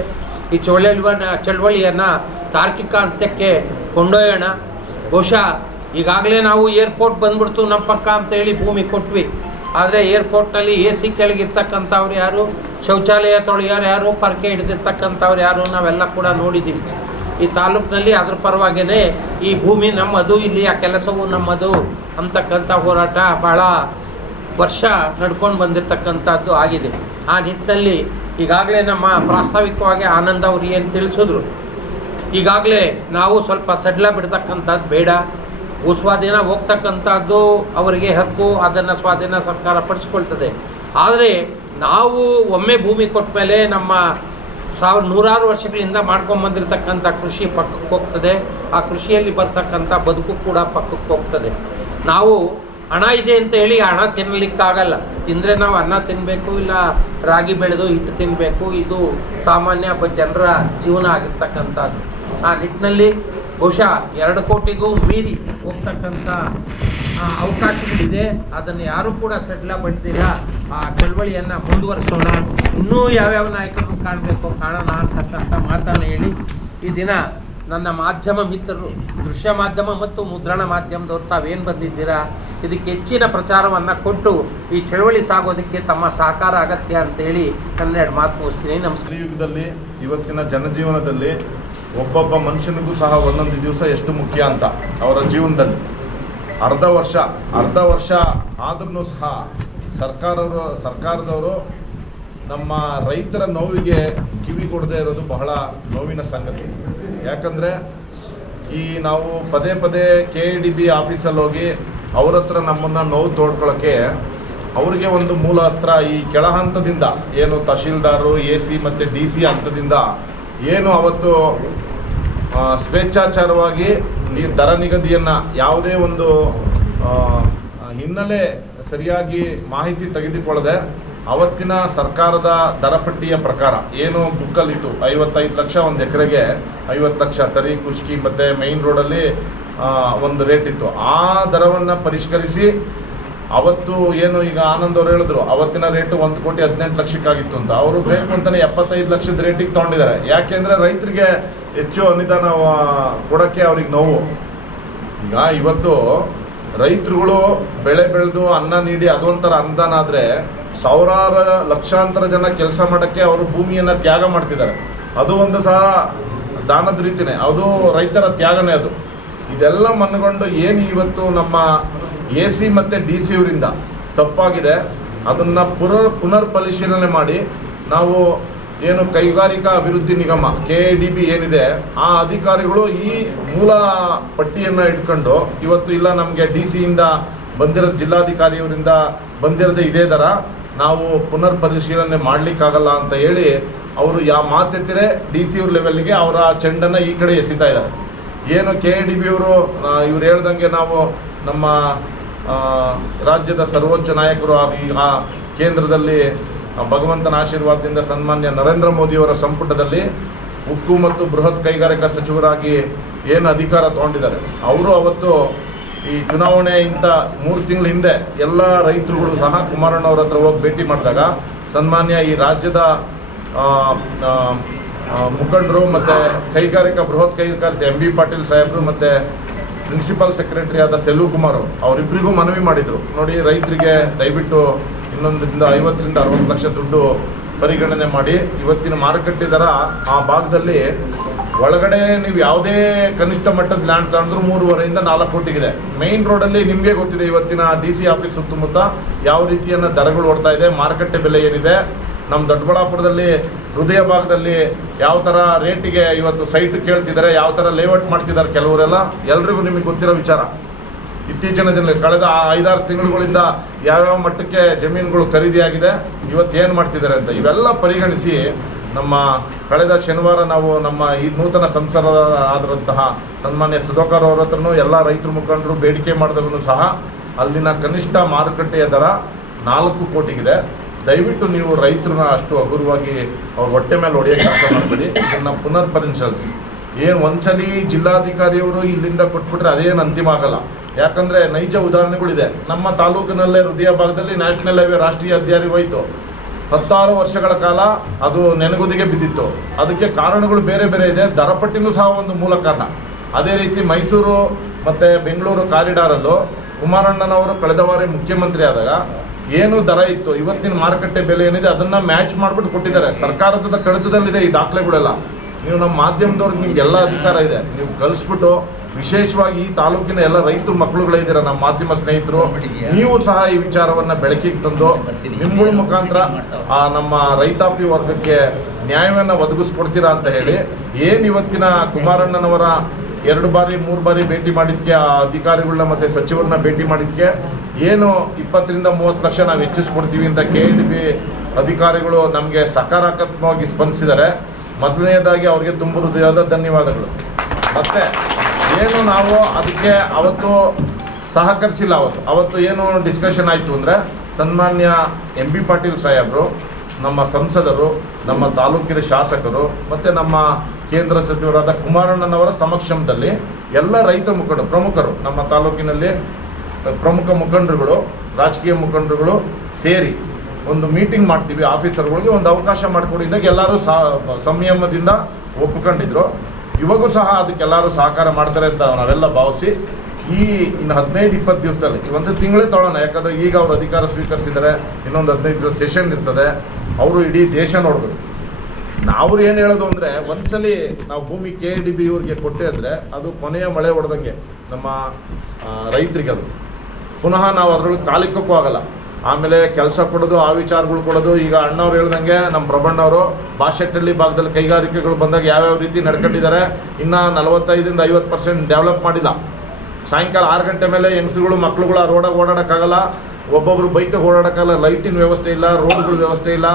ಈ ಚಳವಳಿವನ್ನ ಚಳವಳಿಯನ್ನು ತಾರ್ಕಿಕ ಅಂತ್ಯಕ್ಕೆ ಕೊಂಡೊಯ್ಯೋಣ. ಬಹುಶಃ ಈಗಾಗಲೇ ನಾವು ಏರ್ಪೋರ್ಟ್ ಬಂದ್ಬಿಡ್ತು ನಮ್ಮ ಪಕ್ಕ ಅಂತ ಹೇಳಿ ಭೂಮಿ ಕೊಟ್ವಿ. ಆದರೆ ಏರ್ಪೋರ್ಟ್ನಲ್ಲಿ ಎ ಸಿ ಕೆಳಗಿರ್ತಕ್ಕಂಥವ್ರು ಯಾರು? ಶೌಚಾಲಯ ತೊಳೆಯೋರು ಯಾರು? ಪರ್ಕೆ ಹಿಡಿದಿರ್ತಕ್ಕಂಥವ್ರು ಯಾರು? ನಾವೆಲ್ಲ ಕೂಡ ನೋಡಿದ್ದೀವಿ. ಈ ತಾಲೂಕಿನಲ್ಲಿ ಅದ್ರ ಪರವಾಗೇ ಈ ಭೂಮಿ ನಮ್ಮದು ಇಲ್ಲಿ ಆ ಕೆಲಸವು ನಮ್ಮದು ಅಂತಕ್ಕಂಥ ಹೋರಾಟ ಭಾಳ ವರ್ಷ ನಡ್ಕೊಂಡು ಬಂದಿರತಕ್ಕಂಥದ್ದು ಆಗಿದೆ. ಆ ನಿಟ್ಟಿನಲ್ಲಿ ಈಗಾಗಲೇ ನಮ್ಮ ಪ್ರಾಸ್ತಾವಿಕವಾಗಿ ಆನಂದ್ ಅವರು ಏನು ತಿಳಿಸಿದ್ರು, ಈಗಾಗಲೇ ನಾವು ಸ್ವಲ್ಪ ಸಡ್ಲ ಬಿಡ್ತಕ್ಕಂಥದ್ದು ಬೇಡ. ಭೂಸ್ವಾಧೀನ ಹೋಗ್ತಕ್ಕಂಥದ್ದು ಅವರಿಗೆ ಹಕ್ಕು, ಅದನ್ನು ಸ್ವಾಧೀನ ಸರ್ಕಾರ ಪಡಿಸ್ಕೊಳ್ತದೆ. ಆದರೆ ನಾವು ಒಮ್ಮೆ ಭೂಮಿ ಕೊಟ್ಟ ಮೇಲೆ ನಮ್ಮ ಸಾವಿರ ನೂರಾರು ವರ್ಷಗಳಿಂದ ಮಾಡ್ಕೊಂಬಂದಿರತಕ್ಕಂಥ ಕೃಷಿ ಪಕ್ಕಕ್ಕೆ ಹೋಗ್ತದೆ. ಆ ಕೃಷಿಯಲ್ಲಿ ಬರ್ತಕ್ಕಂಥ ಬದುಕು ಕೂಡ ಪಕ್ಕಕ್ಕೆ ಹೋಗ್ತದೆ. ನಾವು ಹಣ ಇದೆ ಅಂತ ಹೇಳಿ ಹಣ ತಿನ್ನಲಿಕ್ಕಾಗಲ್ಲ ತಿಂದರೆ ನಾವು ಅನ್ನ ತಿನ್ನಬೇಕು ಇಲ್ಲ ರಾಗಿ ಬೆಳೆದು ಹಿಟ್ಟು ತಿನ್ನಬೇಕು ಇದು ಸಾಮಾನ್ಯ ಜನರ ಜೀವನ ಆಗಿರ್ತಕ್ಕಂಥದ್ದು. ಆ ನಿಟ್ಟಿನಲ್ಲಿ ಬಹುಶಃ ಎರಡು ಕೋಟಿಗೂ ಮೀರಿ ಹೋಗ್ತಕ್ಕಂಥ ಅವಕಾಶಗಳಿದೆ. ಅದನ್ನು ಯಾರೂ ಕೂಡ ಸಡ್ಲ ಬಂದಿಲ್ಲ. ಆ ಚಳವಳಿಯನ್ನು ಮುಂದುವರಿಸೋಣ. ಇನ್ನೂ ಯಾವ್ಯಾವ ನಾಯಕರನ್ನು ಕಾಣಬೇಕು ಕಾಣೋಣ ಅಂತಕ್ಕಂಥ ಮಾತನ್ನು ಹೇಳಿ ಈ ದಿನ ನನ್ನ ಮಾಧ್ಯಮ ಮಿತ್ರರು, ದೃಶ್ಯ ಮಾಧ್ಯಮ ಮತ್ತು ಮುದ್ರಣ ಮಾಧ್ಯಮದವ್ರು ತಾವೇನು ಬಂದಿದ್ದೀರಾ? ಇದಕ್ಕೆ ಹೆಚ್ಚಿನ ಪ್ರಚಾರವನ್ನು ಕೊಟ್ಟು ಈ ಚಳವಳಿ ಸಾಗೋದಕ್ಕೆ ತಮ್ಮ ಸಹಕಾರ ಅಗತ್ಯ ಅಂತೇಳಿ ಕನ್ನೆರಡು ಮಾತು ಮುಗಿಸ್ತೀನಿ. ನಮಸ್ಕಾರ. ಕಲಿಯುಗದಲ್ಲಿ, ಇವತ್ತಿನ ಜನಜೀವನದಲ್ಲಿ ಒಬ್ಬೊಬ್ಬ ಮನುಷ್ಯನಿಗೂ ಸಹ ಒಂದೊಂದು ದಿವಸ ಎಷ್ಟು ಮುಖ್ಯ ಅಂತ ಅವರ ಜೀವನದಲ್ಲಿ. ಅರ್ಧ ವರ್ಷ ಅರ್ಧ ವರ್ಷ ಆದ್ರೂ ಸಹ ಸರ್ಕಾರವರು, ಸರ್ಕಾರದವರು ನಮ್ಮ ರೈತರ ನೋವಿಗೆ ಕಿವಿ ಕೊಡದೇ ಇರೋದು ಬಹಳ ನೋವಿನ ಸಂಗತಿ. ಯಾಕಂದರೆ ಈ ನಾವು ಪದೇ ಪದೇ ಕೆ ಡಿ ಬಿ ಆಫೀಸಲ್ಲಿ ಹೋಗಿ ಅವ್ರ ಹತ್ರ ನಮ್ಮನ್ನು ನೋವು ತೋಡ್ಕೊಳ್ಳೋಕ್ಕೆ ಅವರಿಗೆ ಒಂದು ಮೂಲ ಅಸ್ತ್ರ ಈ ಕೆಳ ಹಂತದಿಂದ ಏನು ತಹಶೀಲ್ದಾರು ಎ ಸಿ ಮತ್ತು ಡಿ ಸಿ ಹಂತದಿಂದ ಏನು ಅವತ್ತು ಸ್ವೇಚ್ಛಾಚಾರವಾಗಿ ಈ ದರ ನಿಗದಿಯನ್ನು ಯಾವುದೇ ಒಂದು ಹಿನ್ನೆಲೆ ಸರಿಯಾಗಿ ಮಾಹಿತಿ ತೆಗೆದುಕೊಳ್ಳದೆ ಅವತ್ತಿನ ಸರ್ಕಾರದ ದರಪಟ್ಟಿಯ ಪ್ರಕಾರ ಏನು ಬುಕ್ಕಲ್ಲಿತ್ತು? ಐವತ್ತೈದು ಲಕ್ಷ ಒಂದು ಎಕರೆಗೆ ಐವತ್ತು ಲಕ್ಷ. ತರಿ, ಕುಷ್ಕಿ ಮತ್ತು ಮೈನ್ ರೋಡಲ್ಲಿ ಒಂದು ರೇಟ್ ಇತ್ತು. ಆ ದರವನ್ನು ಪರಿಷ್ಕರಿಸಿ ಅವತ್ತು ಏನು ಈಗ ಆನಂದ್ ಅವರು ಹೇಳಿದ್ರು, ಅವತ್ತಿನ ರೇಟು ಒಂದು ಕೋಟಿ ಹದಿನೆಂಟು ಲಕ್ಷಕ್ಕಾಗಿತ್ತು ಅಂತ. ಅವರು ಬೇಕು ಅಂತಲೇ ಎಪ್ಪತ್ತೈದು ಲಕ್ಷದ ರೇಟಿಗೆ ತೊಗೊಂಡಿದ್ದಾರೆ. ಯಾಕೆಂದರೆ ರೈತರಿಗೆ ಹೆಚ್ಚು ಅನುದಾನ ಕೊಡೋಕ್ಕೆ ಅವ್ರಿಗೆ ನೋವು. ಈಗ ಇವತ್ತು ರೈತರುಗಳು ಬೆಳೆ ಬೆಳೆದು ಅನ್ನ ನೀಡಿ ಅದೊಂಥರ ಅನುದಾನ ಆದರೆ ಸಾವಿರಾರು ಲಕ್ಷಾಂತರ ಜನ ಕೆಲಸ ಮಾಡೋಕ್ಕೆ ಅವರು ಭೂಮಿಯನ್ನು ತ್ಯಾಗ ಮಾಡ್ತಿದ್ದಾರೆ. ಅದು ಒಂದು ಸಹ ದಾನದ ರೀತಿನೇ, ಅದು ರೈತರ ತ್ಯಾಗನೇ ಅದು. ಇದೆಲ್ಲ ಮನಗೊಂಡು ಏನು ಇವತ್ತು ನಮ್ಮ ಎ ಸಿ ಮತ್ತು ಡಿ ಸಿ ಅವರಿಂದ ತಪ್ಪಾಗಿದೆ, ಅದನ್ನು ಪುನರ್ ಪುನರ್ ಪರಿಶೀಲನೆ ಮಾಡಿ ನಾವು ಏನು ಕೈಗಾರಿಕಾ ಅಭಿವೃದ್ಧಿ ನಿಗಮ, ಕೆ ಡಿ ಬಿ ಏನಿದೆ, ಆ ಅಧಿಕಾರಿಗಳು ಈ ಮೂಲ ಪಟ್ಟಿಯನ್ನು ಇಟ್ಕೊಂಡು, ಇವತ್ತು ಇಲ್ಲ ನಮಗೆ ಡಿ ಸಿಯಿಂದ ಬಂದಿರೋ ಜಿಲ್ಲಾಧಿಕಾರಿಯವರಿಂದ ಬಂದಿರೋದೇ ಇದೇ ದರ ನಾವು ಪುನರ್ ಪರಿಶೀಲನೆ ಮಾಡಲಿಕ್ಕಾಗಲ್ಲ ಅಂತ ಹೇಳಿ ಅವರು ಯಾವ ಮಾತೆತ್ತಿರೇ ಡಿ ಸಿ ಯು ಲೆವೆಲ್ಗೆ ಅವರ ಚೆಂಡನ್ನು ಈ ಕಡೆ ಎಸಿತಾ ಇದ್ದಾರೆ. ಏನು ಕೆ ಡಿ ಬಿ ಅವರು ಇವ್ರು ಹೇಳ್ದಂಗೆ ನಾವು ನಮ್ಮ ರಾಜ್ಯದ ಸರ್ವೋಚ್ಚ ನಾಯಕರು ಆ ಕೇಂದ್ರದಲ್ಲಿ ಭಗವಂತನ ಆಶೀರ್ವಾದದಿಂದ ಸನ್ಮಾನ್ಯ ನರೇಂದ್ರ ಮೋದಿಯವರ ಸಂಪುಟದಲ್ಲಿ ಉಕ್ಕು ಮತ್ತು ಬೃಹತ್ ಕೈಗಾರಿಕಾ ಸಚಿವರಾಗಿ ಏನು ಅಧಿಕಾರ ತಗೊಂಡಿದ್ದಾರೆ. ಅವರು ಅವತ್ತು ಈ ಚುನಾವಣೆಯಿಂದ ಮೂರು ತಿಂಗಳ ಹಿಂದೆ ಎಲ್ಲ ರೈತರುಗಳು ಸಹ ಕುಮಾರಣ್ಣವ್ರ ಹತ್ರ ಹೋಗಿ ಭೇಟಿ ಮಾಡಿದಾಗ ಸನ್ಮಾನ್ಯ ಈ ರಾಜ್ಯದ ಮುಖಂಡರು ಮತ್ತು ಕೈಗಾರಿಕಾ ಬೃಹತ್ ಕೈಗಾರಿಕೆ ಎಂ ಬಿ ಪಾಟೀಲ್ ಸಾಹೇಬರು ಮತ್ತು ಪ್ರಿನ್ಸಿಪಾಲ್ ಸೆಕ್ರೆಟರಿ ಆದ ಸೆಲ್ಲು ಕುಮಾರ್ ಅವರಿಬ್ಬರಿಗೂ ಮನವಿ ಮಾಡಿದರು. ನೋಡಿ, ರೈತರಿಗೆ ದಯವಿಟ್ಟು ಇನ್ನೊಂದರಿಂದ ಐವತ್ತರಿಂದ ಅರವತ್ತು ಲಕ್ಷ ದುಡ್ಡು ಪರಿಗಣನೆ ಮಾಡಿ. ಇವತ್ತಿನ ಮಾರುಕಟ್ಟೆ ದರ ಆ ಭಾಗದಲ್ಲಿ ಒಳಗಡೆ ನೀವು ಯಾವುದೇ ಕನಿಷ್ಠ ಮಟ್ಟದ ಲ್ಯಾಂಡ್ ತಗೊಂಡ್ರು ಮೂರುವರೆಯಿಂದ ನಾಲ್ಕು ಕೋಟಿಗಿದೆ ರೋಡ್ ರೋಡಲ್ಲಿ ನಿಮಗೆ ಗೊತ್ತಿದೆ ಇವತ್ತಿನ ಡಿ ಸಿ ಆಫೀಸ್ ಸುತ್ತಮುತ್ತ ಯಾವ ರೀತಿಯ ದರಗಳು ಓಡ್ತಾ ಇದೆ, ಮಾರುಕಟ್ಟೆ ಬೆಲೆ ಏನಿದೆ ನಮ್ಮ ದೊಡ್ಡಬಳ್ಳಾಪುರದಲ್ಲಿ ಹೃದಯ ಭಾಗದಲ್ಲಿ ಯಾವ ಥರ ರೇಟಿಗೆ ಇವತ್ತು ಸೈಟ್ ಕೇಳ್ತಿದ್ದಾರೆ, ಯಾವ ಥರ ಲೇಔಟ್ ಮಾಡ್ತಿದ್ದಾರೆ ಕೆಲವರೆಲ್ಲ, ಎಲ್ರಿಗೂ ನಿಮಗೆ ಗೊತ್ತಿರೋ ವಿಚಾರ. ಇತ್ತೀಚಿನ ದಿನಗಳಲ್ಲಿ, ಕಳೆದ ಐದಾರು ತಿಂಗಳುಗಳಿಂದ ಯಾವ್ಯಾವ ಮಟ್ಟಕ್ಕೆ ಜಮೀನುಗಳು ಖರೀದಿಯಾಗಿದೆ, ಇವತ್ತು ಏನು ಮಾಡ್ತಿದ್ದಾರೆ ಅಂತ, ಇವೆಲ್ಲ ಪರಿಗಣಿಸಿ ನಮ್ಮ ಕಳೆದ ಶನಿವಾರ ನಾವು ನಮ್ಮ ಈ ನೂತನ ಸಂಸದ ಆದಂತಹ ಸನ್ಮಾನ್ಯ ಸುಧಾಕರ್ ಅವರ ಹತ್ರನೂ ಎಲ್ಲ ರೈತರ ಮುಖಂಡರು ಬೇಡಿಕೆ ಮಾಡಿದವನು ಸಹ ಅಲ್ಲಿನ ಕನಿಷ್ಠ ಮಾರುಕಟ್ಟೆಯ ದರ ನಾಲ್ಕು ಕೋಟಿಗಿದೆ. ದಯವಿಟ್ಟು ನೀವು ರೈತರನ್ನ ಅಷ್ಟು ಹಗುರವಾಗಿ ಅವ್ರ ಹೊಟ್ಟೆ ಮೇಲೆ ಹೊಡೆಯೋಕೆ ಕೆಲಸ ಮಾಡಬೇಡಿ. ಇದನ್ನು ಪುನರ್ ಪರಿಶೀಲಿಸಿ ಏನು ಒಂದ್ಸಲಿ ಜಿಲ್ಲಾಧಿಕಾರಿಯವರು ಇಲ್ಲಿಂದ ಕೊಟ್ಬಿಟ್ರೆ ಅದೇನು ಅಂತಿಮ ಆಗಲ್ಲ. ಯಾಕಂದರೆ ನೈಜ ಉದಾಹರಣೆಗಳಿದೆ. ನಮ್ಮ ತಾಲೂಕಿನಲ್ಲೇ ಹೃದಯ ಭಾಗದಲ್ಲಿ ನ್ಯಾಷನಲ್ ಹೈವೇ ರಾಷ್ಟ್ರೀಯ ಹೆದ್ದಾರಿ ಹೋಯಿತು. ಹತ್ತಾರು ವರ್ಷಗಳ ಕಾಲ ಅದು ನೆನಗುದಿಗೆ ಬಿದ್ದಿತ್ತು. ಅದಕ್ಕೆ ಕಾರಣಗಳು ಬೇರೆ ಬೇರೆ ಇದೆ. ದರಪಟ್ಟಿನೂ ಸಹ ಒಂದು ಮೂಲ ಕಾರಣ. ಅದೇ ರೀತಿ ಮೈಸೂರು ಮತ್ತು ಬೆಂಗಳೂರು ಕಾರಿಡಾರಲ್ಲೂ ಕುಮಾರಣ್ಣನವರು ಕಳೆದ ಬಾರಿ ಮುಖ್ಯಮಂತ್ರಿ ಆದಾಗ ಏನು ದರ ಇತ್ತು, ಇವತ್ತಿನ ಮಾರುಕಟ್ಟೆ ಬೆಲೆ ಏನಿದೆ ಅದನ್ನು ಮ್ಯಾಚ್ ಮಾಡ್ಬಿಟ್ಟು ಕೊಟ್ಟಿದ್ದಾರೆ. ಸರ್ಕಾರದ ಕಡಿತದಲ್ಲಿದೆ ಈ ದಾಖಲೆಗಳೆಲ್ಲ. ನೀವು ನಮ್ಮ ಮಾಧ್ಯಮದವ್ರಿಗೆ ನಿಮ್ಗೆ ಎಲ್ಲ ಅಧಿಕಾರ ಇದೆ. ನೀವು ಕಳಿಸ್ಬಿಟ್ಟು ವಿಶೇಷವಾಗಿ ಈ ತಾಲೂಕಿನ ಎಲ್ಲ ರೈತರು ಮಕ್ಕಳುಗಳಿದ್ದೀರ ನಮ್ಮ ಮಾಧ್ಯಮ ಸ್ನೇಹಿತರು. ನೀವು ಸಹ ಈ ವಿಚಾರವನ್ನ ಬೆಳಕಿಗೆ ತಂದು ನಿಮ್ಮಗಳ ಮುಖಾಂತರ ಆ ನಮ್ಮ ರೈತಾಪಿ ವರ್ಗಕ್ಕೆ ನ್ಯಾಯವನ್ನು ಒದಗಿಸ್ಕೊಡ್ತೀರಾ ಅಂತ ಹೇಳಿ, ಏನು ಇವತ್ತಿನ ಕುಮಾರಣ್ಣನವರ ಎರಡು ಬಾರಿ, ಮೂರು ಬಾರಿ ಭೇಟಿ ಮಾಡಿದ್ಕೆ, ಆ ಅಧಿಕಾರಿಗಳನ್ನ ಮತ್ತೆ ಸಚಿವರನ್ನ ಭೇಟಿ ಮಾಡಿದ್ಕೆ, ಏನು ಇಪ್ಪತ್ತರಿಂದ ಮೂವತ್ತು ಲಕ್ಷ ನಾವು ಹೆಚ್ಚಿಸ್ಕೊಡ್ತೀವಿ ಅಂತ ಕೆ ಬಿ ಅಧಿಕಾರಿಗಳು ನಮಗೆ ಸಕಾರಾತ್ಮಕವಾಗಿ ಸ್ಪಂದಿಸಿದ್ದಾರೆ. ಮೊದಲನೆಯದಾಗಿ ಅವರಿಗೆ ತುಂಬ ಹೃದಯದ ಧನ್ಯವಾದಗಳು. ಮತ್ತೆ ಏನು ನಾವು ಅದಕ್ಕೆ ಅವತ್ತು ಸಹಕರಿಸಿಲ್ಲ ಅವತ್ತು. ಅವತ್ತು ಏನು ಡಿಸ್ಕಷನ್ ಆಯಿತು ಅಂದರೆ ಸನ್ಮಾನ್ಯ ಎಂ ಬಿ ಪಾಟೀಲ್ ಸಾಹೇಬರು, ನಮ್ಮ ಸಂಸದರು, ನಮ್ಮ ತಾಲೂಕಿನ ಶಾಸಕರು, ಮತ್ತು ನಮ್ಮ ಕೇಂದ್ರ ಸಚಿವರಾದ ಕುಮಾರಣ್ಣನವರ ಸಮಕ್ಷಮದಲ್ಲಿ ಎಲ್ಲ ರೈತ ಮುಖಂಡರು ಪ್ರಮುಖರು, ನಮ್ಮ ತಾಲೂಕಿನಲ್ಲಿ ಪ್ರಮುಖ ಮುಖಂಡರುಗಳು, ರಾಜಕೀಯ ಮುಖಂಡರುಗಳು ಸೇರಿ ಒಂದು ಮೀಟಿಂಗ್ ಮಾಡ್ತೀವಿ. ಆಫೀಸರ್ಗಳಿಗೆ ಒಂದು ಅವಕಾಶ ಮಾಡಿಕೊಡಿದಾಗ ಎಲ್ಲರೂ ಸಂಯಮದಿಂದ ಒಪ್ಕೊಂಡಿದ್ರು ಇವಾಗೂ ಸಹ ಅದಕ್ಕೆಲ್ಲರೂ ಸಹಕಾರ ಮಾಡ್ತಾರೆ ಅಂತ ನಾವೆಲ್ಲ ಭಾವಿಸಿ ಈ ಇನ್ನು ಹದಿನೈದು, ಇಪ್ಪತ್ತು ದಿವಸದಲ್ಲಿ ಒಂದು ತಿಂಗಳೇ ತೊಗೊಳ್ಳೋಣ ಯಾಕಂದರೆ ಈಗ ಅವರು ಅಧಿಕಾರ ಸ್ವೀಕರಿಸಿದರೆ ಇನ್ನೊಂದು ಹದಿನೈದು ದಿವಸ ಸೆಷನ್ ಇರ್ತದೆ, ಅವರು ಇಡೀ ದೇಶ ನೋಡ್ಬೇಕು ನಾವು ಏನು ಹೇಳೋದು ಅಂದರೆ, ಒಂದ್ಸಲಿ ನಾವು ಭೂಮಿ ಕೆ ಡಿ ಬಿ ಇವ್ರಿಗೆ ಕೊಟ್ಟೆ ಅಂದರೆ, ಅದು ಕೊನೆಯ ಮಳೆ ಹೊಡೆದಂಗೆ ನಮ್ಮ ರೈತರಿಗೆ ಅದು. ಪುನಃ ನಾವು ಅದರೊಳಗೆ ಕಾಲಿಕ್ಕಕ್ಕೂ ಆಗಲ್ಲ. ಆಮೇಲೆ ಕೆಲಸ ಕೊಡೋದು, ಆ ವಿಚಾರಗಳು ಕೊಡೋದು. ಈಗ ಅಣ್ಣವ್ರು ಹೇಳ್ದಂಗೆ ನಮ್ಮ ಪ್ರಬಣ್ಣವರು ಬಾಶೆಟ್ಟಳ್ಳಿ ಭಾಗದಲ್ಲಿ ಕೈಗಾರಿಕೆಗಳು ಬಂದಾಗ ಯಾವ್ಯಾವ ರೀತಿ ನಡ್ಕೊಂಡಿದ್ದಾರೆ, ಇನ್ನು ನಲವತ್ತೈದರಿಂದ ಐವತ್ತು ಪರ್ಸೆಂಟ್ ಡೆವಲಪ್ ಮಾಡಿಲ್ಲ. ಸಾಯಂಕಾಲ ಆರು ಗಂಟೆ ಮೇಲೆ ಹೆಂಗಸುಗಳು ಮಕ್ಳುಗಳು ಆ ರೋಡಾಗ ಓಡಾಡೋಕ್ಕಾಗಲ್ಲ. ಒಬ್ಬೊಬ್ರು ಬೈಕಾಗ ಓಡಾಡೋಕ್ಕಾಗಲ್ಲ. ಲೈಟಿನ ವ್ಯವಸ್ಥೆ ಇಲ್ಲ ರೋಡ್ಗಳ ವ್ಯವಸ್ಥೆ ಇಲ್ಲ.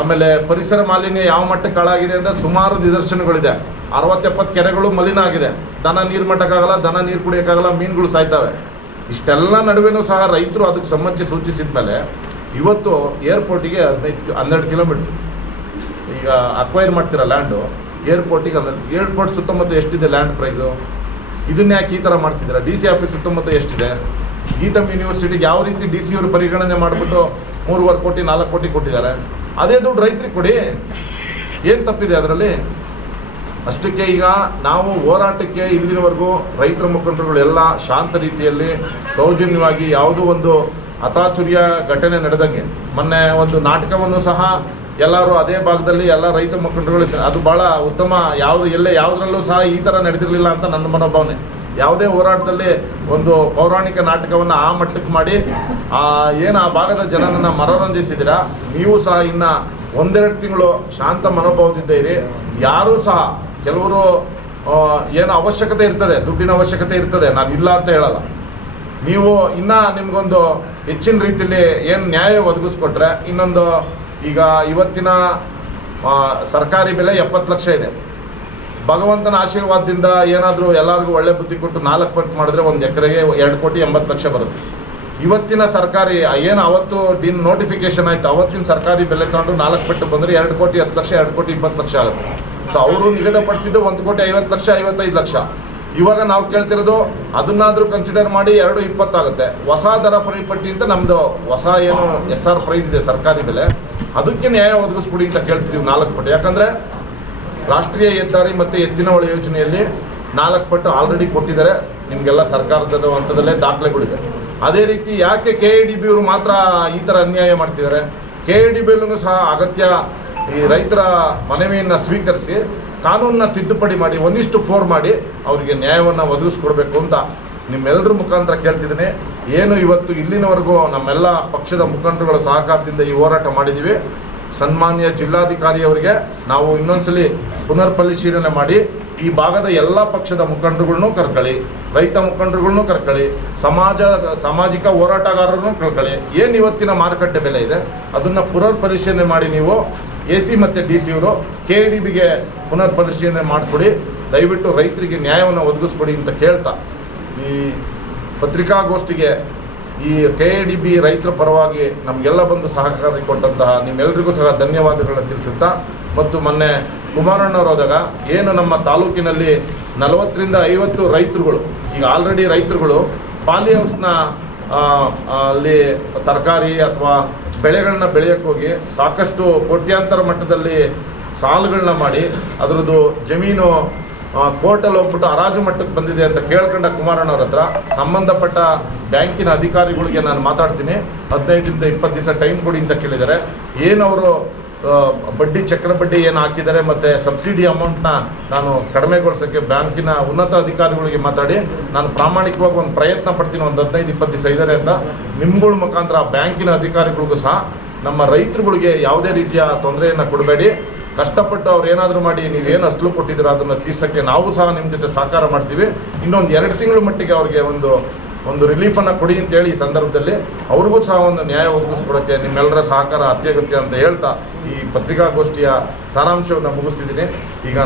ಆಮೇಲೆ ಪರಿಸರ ಮಾಲಿನ್ಯ ಯಾವ ಮಟ್ಟಕ್ಕೆ ಕಾಳಾಗಿದೆ ಅಂದರೆ ಸುಮಾರು ನಿದರ್ಶನಗಳಿದೆ. ಅರವತ್ತೆಪ್ಪತ್ತು ಕೆರೆಗಳು ಮಲಿನ ಆಗಿದೆ. ದನ ನೀರು ಮಟ್ಟಕ್ಕಾಗಲ್ಲ, ದನ ನೀರು ಕುಡಿಯೋಕ್ಕಾಗಲ್ಲ, ಮೀನುಗಳು ಸಾಯ್ತವೆ. ಇಷ್ಟೆಲ್ಲ ನಡುವೆನೂ ಸಹ ರೈತರು ಅದಕ್ಕೆ ಸಂಬಂಧಿಸಿ ಸೂಚಿಸಿದ ಮೇಲೆ ಇವತ್ತು ಏರ್ಪೋರ್ಟಿಗೆ ಹದಿನೈದು ಹನ್ನೆರಡು ಕಿಲೋಮೀಟ್ರ್. ಈಗ ಅಕ್ವೈರ್ ಮಾಡ್ತಿರೋ ಲ್ಯಾಂಡು ಏರ್ಪೋರ್ಟಿಗೆ ಹನ್ನೆರಡು, ಏರ್ಪೋರ್ಟ್ ಸುತ್ತಮುತ್ತ ಎಷ್ಟಿದೆ ಲ್ಯಾಂಡ್ ಪ್ರೈಸು ಇದನ್ನ ಯಾಕೆ ಈ ಥರ ಮಾಡ್ತಿದ್ದೀರಾ? ಡಿ ಸಿ ಆಫೀಸ್ ಸುತ್ತಮುತ್ತ ಎಷ್ಟಿದೆ? ಗೀತಮ್ ಯೂನಿವರ್ಸಿಟಿಗೆ ಯಾವ ರೀತಿ ಡಿ ಸಿ ಅವರು ಪರಿಗಣನೆ ಮಾಡಿಬಿಟ್ಟು ಮೂರುವರೆ ಕೋಟಿ, ನಾಲ್ಕು ಕೋಟಿ ಕೊಟ್ಟಿದ್ದಾರೆ? ಅದೇ ದುಡ್ಡು ರೈತರಿಗೆ ಕೊಡಿ. ಏನು ತಪ್ಪಿದೆ ಅದರಲ್ಲಿ? ಅಷ್ಟಕ್ಕೆ ಈಗ ನಾವು ಹೋರಾಟಕ್ಕೆ ಇಲ್ಲಿನವರೆಗೂ ರೈತರ ಮುಖಂಡರುಗಳು ಎಲ್ಲ ಶಾಂತ ರೀತಿಯಲ್ಲಿ ಸೌಜನ್ಯವಾಗಿ ಯಾವುದೋ ಒಂದು ಅತಾಚುರ್ಯ ಘಟನೆ ನಡೆದಂಗೆ. ಮೊನ್ನೆ ಒಂದು ನಾಟಕವನ್ನು ಸಹ ಎಲ್ಲರೂ ಅದೇ ಭಾಗದಲ್ಲಿ ಎಲ್ಲ ರೈತ ಮುಖಂಡರುಗಳು ಅದು ಭಾಳ ಉತ್ತಮ ಯಾವುದು, ಎಲ್ಲೇ ಯಾವುದರಲ್ಲೂ ಸಹ ಈ ಥರ ನಡೆದಿರಲಿಲ್ಲ ಅಂತ ನನ್ನ ಮನೋಭಾವನೆ. ಯಾವುದೇ ಹೋರಾಟದಲ್ಲಿ ಒಂದು ಪೌರಾಣಿಕ ನಾಟಕವನ್ನು ಆ ಮಟ್ಟಕ್ಕೆ ಮಾಡಿ ಏನು ಆ ಭಾಗದ ಜನರನ್ನು ಮನೋರಂಜಿಸಿದಿರಾ ನೀವು ಸಹ ಇನ್ನು ಒಂದೆರಡು ತಿಂಗಳು ಶಾಂತ ಮನೋಭಾವದಿಂದ ಇರಿ. ಯಾರೂ ಸಹ ಕೆಲವರು ಏನು ಅವಶ್ಯಕತೆ ಇರ್ತದೆ, ದುಡ್ಡಿನ ಅವಶ್ಯಕತೆ ಇರ್ತದೆ, ನಾನು ಇಲ್ಲ ಅಂತ ಹೇಳಲ್ಲ. ನೀವು ಇನ್ನೂ ನಿಮಗೊಂದು ಹೆಚ್ಚಿನ ರೀತಿಯಲ್ಲಿ ಏನು ನ್ಯಾಯ ಒದಗಿಸ್ಕೊಟ್ರೆ, ಇನ್ನೊಂದು ಈಗ ಇವತ್ತಿನ ಸರ್ಕಾರಿ ಬೆಲೆ ಎಪ್ಪತ್ತು ಲಕ್ಷ ಇದೆ. ಭಗವಂತನ ಆಶೀರ್ವಾದದಿಂದ ಏನಾದರೂ ಎಲ್ಲರಿಗೂ ಒಳ್ಳೆ ಬುದ್ಧಿ ಕೊಟ್ಟು ನಾಲ್ಕು ಪಟ್ಟು ಮಾಡಿದ್ರೆ ಒಂದು ಎಕರೆಗೆ ಎರಡು ಕೋಟಿ ಎಂಬತ್ತು ಲಕ್ಷ ಬರುತ್ತೆ. ಇವತ್ತಿನ ಸರ್ಕಾರಿ, ಏನು ಅವತ್ತು ಡಿನ್ ನೋಟಿಫಿಕೇಶನ್ ಆಯಿತು, ಅವತ್ತಿನ ಸರ್ಕಾರಿ ಬೆಲೆ ತಗೊಂಡು ನಾಲ್ಕು ಪಟ್ಟು ಬಂದರೆ ಎರಡು ಕೋಟಿ, ಹತ್ತು ಲಕ್ಷ, ಎರಡು ಕೋಟಿ, ಇಪ್ಪತ್ತು ಲಕ್ಷ ಆಗುತ್ತೆ. ಸೊ ಅವರು ನಿಗದಿಪಡಿಸಿದ್ದು ಒಂದು ಕೋಟಿ ಐವತ್ತು ಲಕ್ಷ, ಐವತ್ತೈದು ಲಕ್ಷ. ಇವಾಗ ನಾವು ಕೇಳ್ತಿರೋದು ಅದನ್ನಾದರೂ ಕನ್ಸಿಡರ್ ಮಾಡಿ ಎರಡು ಇಪ್ಪತ್ತಾಗುತ್ತೆ. ಹೊಸ ದರ ಪರಿಪಟ್ಟಿ ಅಂತ ನಮ್ಮದು ಹೊಸ ಏನು ಎಸ್ ಆರ್ ಪ್ರೈಸ್ ಇದೆ ಸರ್ಕಾರಿ ಬೆಲೆ. ಅದಕ್ಕೆ ನ್ಯಾಯ ಒದಗಿಸ್ಬಿಡಿ ಅಂತ ಕೇಳ್ತಿದ್ದೀವಿ ನಾಲ್ಕು ಪಟ್ಟು. ಯಾಕಂದರೆ ರಾಷ್ಟ್ರೀಯ ಹೆದ್ದಾರಿ ಮತ್ತು ಒಳ ಯೋಜನೆಯಲ್ಲಿ ನಾಲ್ಕು ಪಟ್ಟು ಆಲ್ರೆಡಿ ಕೊಟ್ಟಿದ್ದಾರೆ. ನಿಮಗೆಲ್ಲ ಸರ್ಕಾರದ ಹಂತದಲ್ಲೇ ದಾಖಲೆಗಳಿದೆ. ಅದೇ ರೀತಿ ಯಾಕೆ ಕೆ ಎ ಡಿ ಬಿ ಅವರು ಮಾತ್ರ ಈ ಥರ ಅನ್ಯಾಯ ಮಾಡ್ತಿದ್ದಾರೆ? ಕೆ ಎ ಡಿ ಬಿಯಲ್ಲೂ ಸಹ ಅಗತ್ಯ ಈ ರೈತರ ಮನವಿಯನ್ನು ಸ್ವೀಕರಿಸಿ ಕಾನೂನನ್ನ ತಿದ್ದುಪಡಿ ಮಾಡಿ, ಒಂದಿಷ್ಟು ಫೋರ್ ಮಾಡಿ ಅವರಿಗೆ ನ್ಯಾಯವನ್ನು ಒದಗಿಸ್ಕೊಡ್ಬೇಕು ಅಂತ ನಿಮ್ಮೆಲ್ಲರ ಮುಖಾಂತರ ಕೇಳ್ತಿದ್ದೀನಿ. ಏನು ಇವತ್ತು ಇಲ್ಲಿನವರೆಗೂ ನಮ್ಮೆಲ್ಲ ಪಕ್ಷದ ಮುಖಂಡರುಗಳ ಸಹಕಾರದಿಂದ ಈ ಹೋರಾಟ ಮಾಡಿದ್ದೀವಿ ಸನ್ಮಾನ್ಯ ಜಿಲ್ಲಾಧಿಕಾರಿಯವರಿಗೆ ನಾವು ಇನ್ನೊಂದ್ಸಲಿ ಪುನರ್ ಪರಿಶೀಲನೆ ಮಾಡಿ ಈ ಭಾಗದ ಎಲ್ಲ ಪಕ್ಷದ ಮುಖಂಡರುಗಳ್ನೂ ಕರ್ಕೊಳ್ಳಿ ರೈತ ಮುಖಂಡರುಗಳ್ನೂ ಕರ್ಕೊಳ್ಳಿ ಸಮಾಜ, ಸಾಮಾಜಿಕ ಹೋರಾಟಗಾರರನ್ನು ಕರ್ಕೊಳ್ಳಿ ಏನು ಇವತ್ತಿನ ಮಾರುಕಟ್ಟೆ ಬೆಲೆ ಇದೆ? ಅದನ್ನು ಪುನರ್ ಪರಿಶೀಲನೆ ಮಾಡಿ ನೀವು ಎ ಸಿ ಮತ್ತು ಡಿ ಸಿ ಅವರು ಕೆ ಡಿ ಬಿಗೆ ಪುನರ್ ಪರಿಶೀಲನೆ ಮಾಡಿಕೊಡಿ, ದಯವಿಟ್ಟು ರೈತರಿಗೆ ನ್ಯಾಯವನ್ನು ಒದಗಿಸ್ಕೊಡಿ ಅಂತ ಕೇಳ್ತಾ. ಈ ಪತ್ರಿಕಾಗೋಷ್ಠಿಗೆ ಈ ಕೆ ಡಿ ಬಿ ರೈತರ ಪರವಾಗಿ ನಮಗೆಲ್ಲ ಬಂದು ಸಹಕಾರ ಕೊಟ್ಟಂತಹ ನಿಮ್ಮೆಲ್ಲರಿಗೂ ಸಹ ಧನ್ಯವಾದಗಳನ್ನು ತಿಳಿಸುತ್ತಾ, ಮತ್ತು ಮೊನ್ನೆ ಕುಮಾರಣ್ಣವ್ರು ಹೋದಾಗ ಏನು ನಮ್ಮ ತಾಲೂಕಿನಲ್ಲಿ ನಲವತ್ತರಿಂದ ಐವತ್ತು ರೈತರುಗಳು, ಈಗ ಆಲ್ರೆಡಿ ರೈತರುಗಳು ಪಾಲಿ ಹೌಸ್ನ ಅಲ್ಲಿ ತರಕಾರಿ ಅಥವಾ ಬೆಳೆಗಳನ್ನ ಬೆಳೆಯೋಕ್ಕೆ ಹೋಗಿ ಸಾಕಷ್ಟು ಕೋಟ್ಯಾಂತರ ಮಟ್ಟದಲ್ಲಿ ಸಾಲುಗಳನ್ನ ಮಾಡಿ ಅದರದ್ದು ಜಮೀನು ಕೋರ್ಟಲ್ಲಿ ಹೋಗ್ಬಿಟ್ಟು ಹರಾಜು ಮಟ್ಟಕ್ಕೆ ಬಂದಿದೆ ಅಂತ ಕೇಳ್ಕೊಂಡ ಕುಮಾರಣ್ಣವ್ರ ಹತ್ರ ಸಂಬಂಧಪಟ್ಟ ಬ್ಯಾಂಕಿನ ಅಧಿಕಾರಿಗಳಿಗೆ ನಾನು ಮಾತಾಡ್ತೀನಿ. ಹದಿನೈದರಿಂದ ಇಪ್ಪತ್ತು ದಿವಸ ಟೈಮ್ ಕೊಡಿ ಅಂತ ಕೇಳಿದ್ದಾರೆ. ಏನವರು ಬಡ್ಡಿ ಚಕ್ರ ಬಡ್ಡಿ ಏನು ಹಾಕಿದ್ದಾರೆ ಮತ್ತು ಸಬ್ಸಿಡಿ ಅಮೌಂಟ್ನ ನಾನು ಕಡಿಮೆಗೊಳಿಸೋಕ್ಕೆ ಬ್ಯಾಂಕಿನ ಉನ್ನತ ಅಧಿಕಾರಿಗಳಿಗೆ ಮಾತಾಡಿ, ನಾನು ಪ್ರಾಮಾಣಿಕವಾಗಿ ಒಂದು ಪ್ರಯತ್ನ ಪಡ್ತೀನಿ, ಒಂದು ಹದಿನೈದು, ಇಪ್ಪತ್ತು ದಿವಸ ಇದ್ದಾರೆ ಅಂತ. ನಿಮ್ಗಳ ಮುಖಾಂತರ ಬ್ಯಾಂಕಿನ ಅಧಿಕಾರಿಗಳಿಗೂ ಸಹ ನಮ್ಮ ರೈತರುಗಳಿಗೆ ಯಾವುದೇ ರೀತಿಯ ತೊಂದರೆಯನ್ನು ಕೊಡಬೇಡಿ. ಕಷ್ಟಪಟ್ಟು ಅವ್ರು ಏನಾದರೂ ಮಾಡಿ ನೀವೇನು ಅಸ್ಲು ಕೊಟ್ಟಿದ್ದೀರ ಅದನ್ನು ತೀರ್ಸೋಕ್ಕೆ ನಾವು ಸಹ ನಿಮ್ಮ ಜೊತೆ ಸಹಕಾರ ಮಾಡ್ತೀವಿ. ಇನ್ನೊಂದು ಎರಡು ತಿಂಗಳ ಮಟ್ಟಿಗೆ ಅವ್ರಿಗೆ ಒಂದು ಒಂದು ರಿಲೀಫನ್ನು ಕೊಡಿ ಅಂತೇಳಿ ಈ ಸಂದರ್ಭದಲ್ಲಿ ಅವ್ರಿಗೂ ಸಹ ಒಂದು ನ್ಯಾಯ ಒದಗಿಸ್ಕೊಡೋಕ್ಕೆ ನಿಮ್ಮೆಲ್ಲರ ಸಹಕಾರ ಅತ್ಯಗತ್ಯ ಅಂತ ಹೇಳ್ತಾ ಈ ಪತ್ರಿಕಾಗೋಷ್ಠಿಯ ಸಾರಾಂಶವನ್ನು ಮುಗಿಸ್ತಿದ್ದೀನಿ. ಈಗ